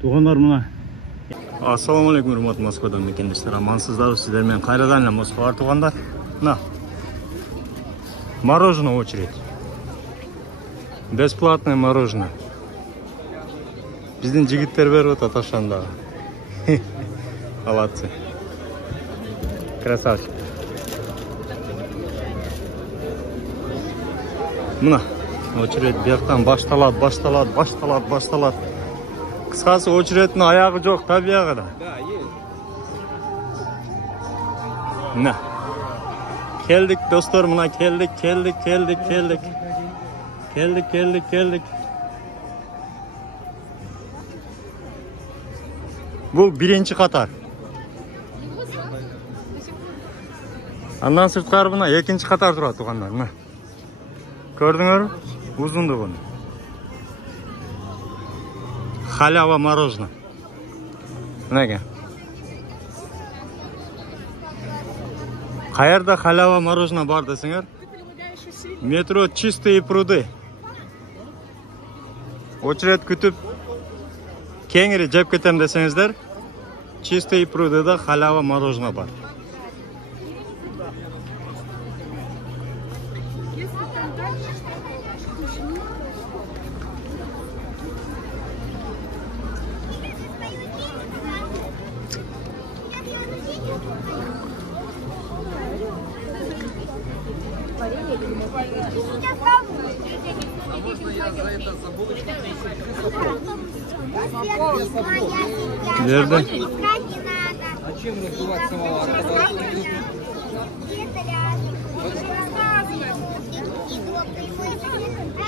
Туғандар мына. Ассалаумалейкум, урматтуу Москвадан мекендештер. Амансыздарбы, сиздер менен кайрадан эле Москвага туғандар. Мына. Мороженое очередь. Бесплатное мороженое. Биздин жигиттер берип атат ошондо. Молодцы. Красавчик. Мына очередь бияктан башталат. Кыскасы очередтин аягы жок да биягыда. Да, есть. Мына. Келдик достор, мына келдик. Бул биринчи катар. Андан сырткары мына экинчи катар турат тугандар. Мына. Көрдүңөрбү? Узундугун. Халява мороженое. Мынеге. Каерда халява мороженое бар десеңер? Метро Чистые пруды. Очеред күтүп кеңири жеп кетем десеңиздер, Чистые прудыда халява мороженое бар. Верно? Зачем раздувать самовар?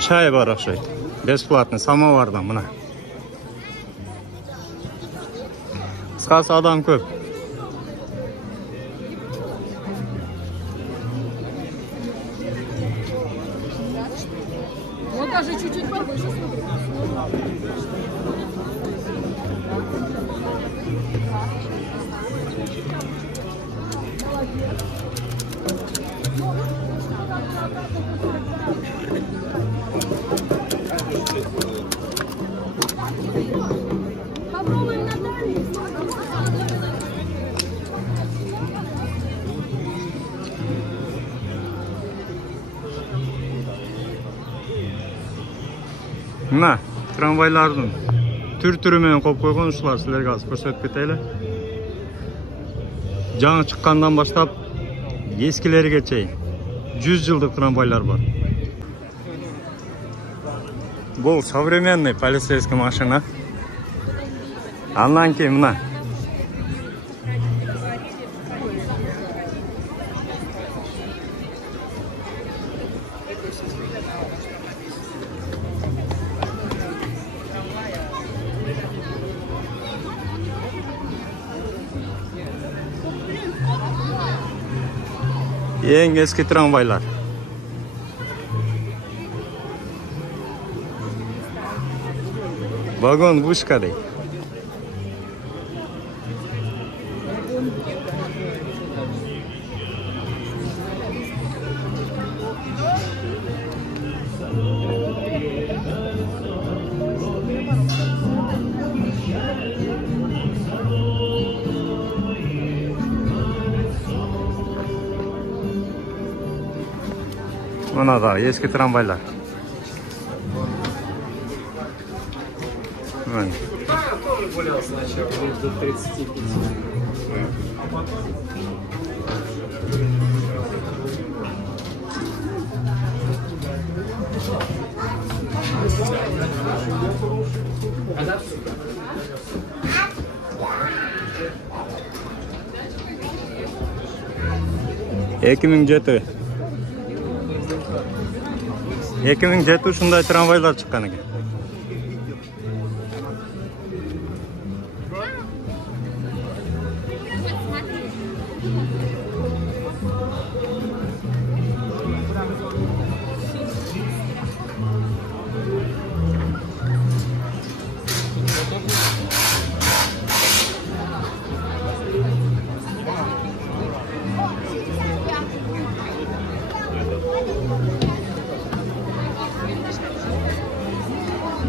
Чай бар окшойт. Бесплатный самовардан мына. Кыскасы адам көп. Вот даже чуть-чуть повыше, смотри. Попробуем на дальний. Мына трамвайлардын түр-түрү менен коюп койгон ушулар силерге азыр көрсөтүп кетели. Жаңы чыккандан баштап эскилерге чейин 100 жылдык трамвайлар бар. Бул современный полицейский машина. Андан кийин мына. Ең eski tramvaylar. Vagon vышка dey. Mına da eski tramvaylar. Тоже гулял сначала, лет до 35. Когда? 2007. 2007 ушундай трамвайлар чыккан экен.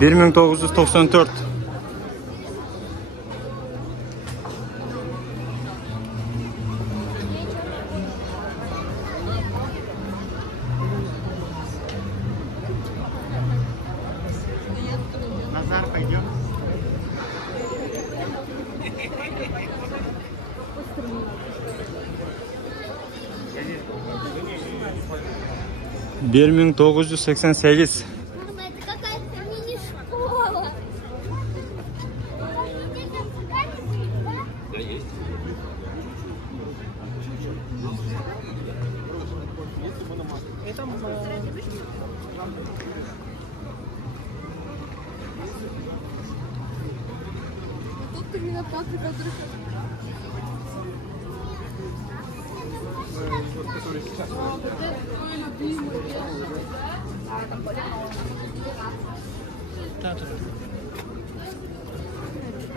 ...1994 1988. Мама, это какая-то мини-школа. Да, есть. Тут терминатор, который... Твой любимый.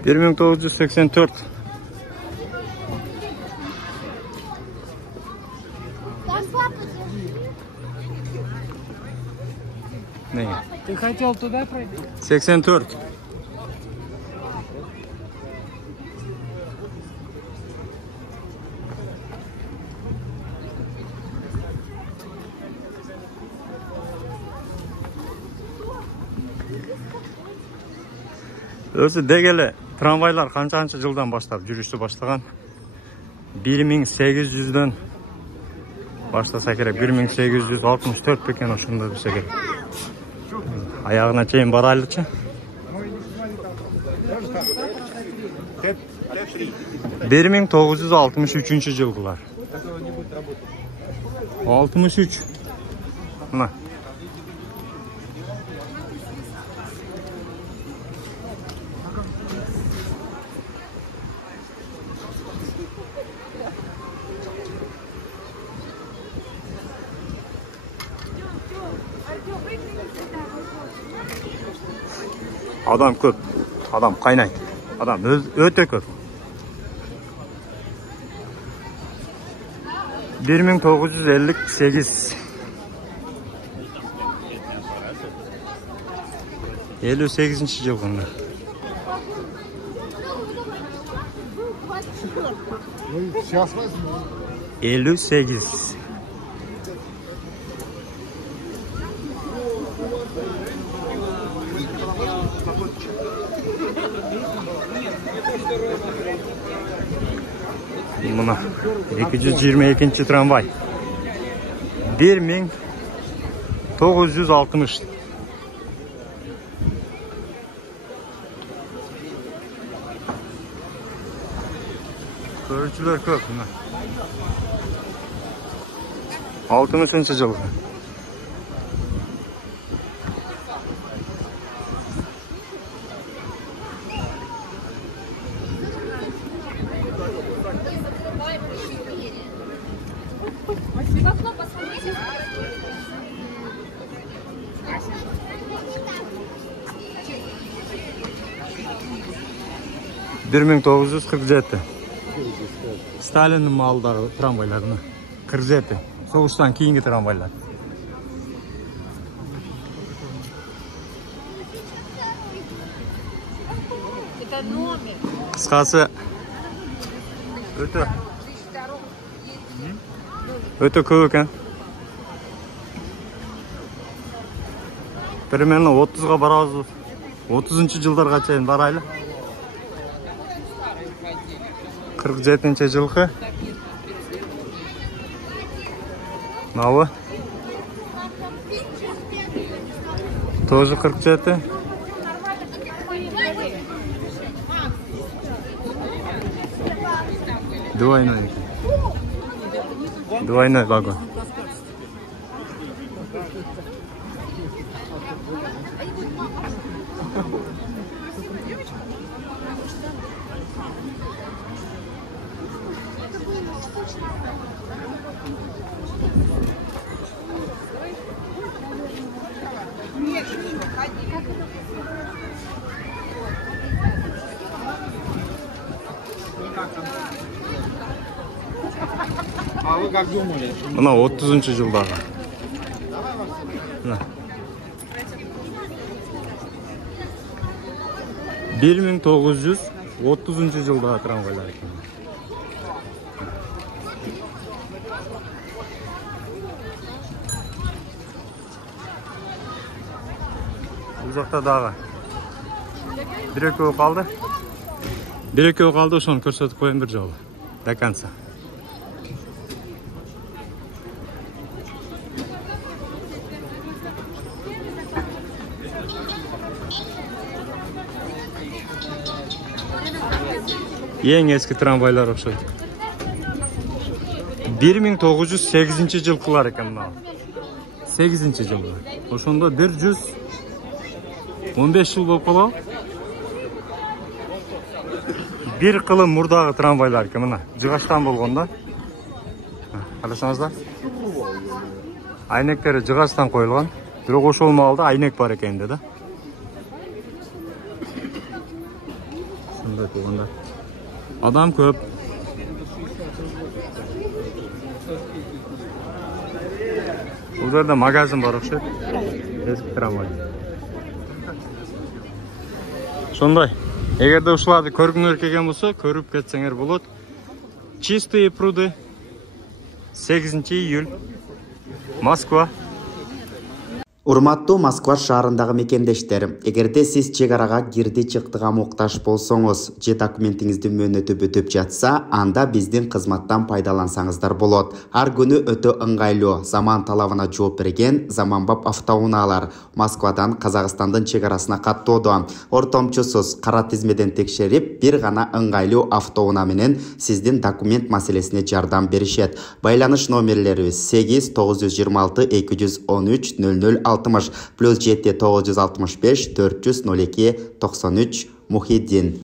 1984. Там папа. Ne? Ты хотел туда пройти? 84. Өзі дегелі трамвайлар қанша жылдан бастап жүрішті баштаған? 1800-ден баштаса керек. 1864 бекен ошында білсе керек. Аяғына чейін барайлычы. 1963 жылғылар. 63. Мына. Адам көп. Адам қайнайды. Адам өте көп. 1958. 58-ci жылғында. Сейчас возьму. 58. Mına 222 tramvay. 1960. Körücüler көп mına. 60-cı жылғы. В окно посмотрите. 1947. Stalin'in malдағы tramvaylarını. 47. Soğuştan keyingi tramvaylar. Это номер. Қысқасы өте көп екен. Примерно 30-ға барабыз. 30-cı жылдарға чейін барайлы. 47-ci жылғы. Мынауы тоже 47. Двойной вагон. А вы как думали? Мына 30-cı жылдағы. Мына. 1930-cı жылдағы трамвайлар екен. Бұл жақта дағы. Бір-екеуі қалды. Бір-екеуі қалды, соны көрсетіп қойын бір жолы. До конца. Ең ескі трамвайлар окшойт. 1908 жылкылар экен мына. 8 жылы. Ошондо 115 жыл болуп калабы. Bir кылым мурдагы трамвайлар экен мына. Жыгачтан болгон да. Карасаңыздар. Айнектери жыгачтан коюлган. Бирок ошол маалда айнек бар экен да. Сындай болгондор. Адам көп. Бул жерде магазин бар окшойт. Эски трамвай. Сондай. Эгерде ушуларды көргүңөр келген болсо, көрүп кетсеңер болот. Чистые пруды. 8 июль. Москва. Урматтуу Москва шаарындагы мекендештер, эгерде сиз чек арага кирди чыктыга муктаж болсоңуз, же документиңизди мөөнөтү бүтүп жатса, анда биздин кызматтан пайдалансаңыздар болот. Ар күнү өтө ыңгайлуу, заман талабына жооп берген заманбап автоунаалар Москвадан Казакстандын чек арасына каттоодо. Ортомчусуз кара тизмеден текшерип, бир гана ыңгайлуу автоунаа менен сиздин документ маселесине жардам беришет. Байланыш номерлерибиз 8 926 213 00 60 +7 965 402 93 Мухиддин.